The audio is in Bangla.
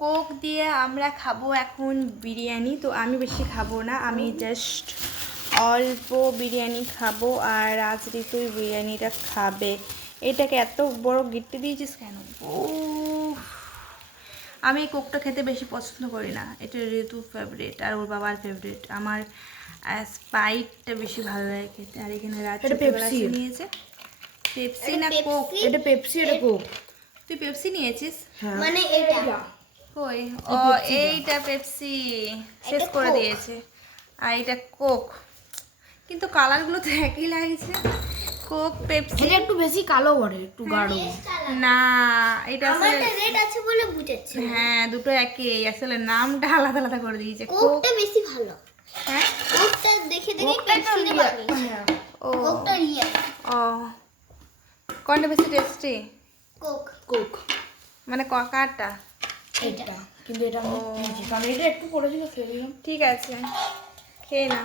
কোক দিয়ে আমরা খাবো এখন বিরিয়ানি। তো আমি বেশি খাবো না, আমি জাস্ট অল্প বিরিয়ানি খাবো। আর রাজরি তুই বিরিয়ানিটা খাবে। এটাকে এত বড় গিট্টি দিয়েছিস কেন? ও, আমি এই কোকটা খেতে বেশি পছন্দ করি না। এটা ঋতু ফেভারিট আর ওর বাবার ফেভারিট। আমার স্প্রাইটটা বেশি ভালো লাগে খেতে। আর এখানে রাজরি নিয়েছে পেপসি না কোক? এটা পেপসি, এটা কোক। তুই পেপসি নিয়েছিস? মানে এটা কই? ও, এইটা পেপসি শেষ করে দিয়েছে। আর এটা কোক, কিন্তু কালারগুলো তো একই লাগছে। Coke Pepsi. এটা একটু বেশি কালো করে, একটু গাঢ়। না, এটা আসলে রেড আছে বলে বুঝেছি। হ্যাঁ, দুটো একই, আসলে নামটা আলাদা আলাদা করে দিয়েছে। কোকটা বেশি ভালো। হ্যাঁ, কোকটা দেখে পেপসি বানিয়েছে। ও কোকটা রিয়েল। ও, কোনটা বেশি টেস্টি? কোক। কোক মানে কারটা? এটা, কিন্তু এটা আমি নিয়েছি কারণ এটা একটু পড়েছিল, খেয়ে নিলাম। ঠিক আছে, খেয়ে না।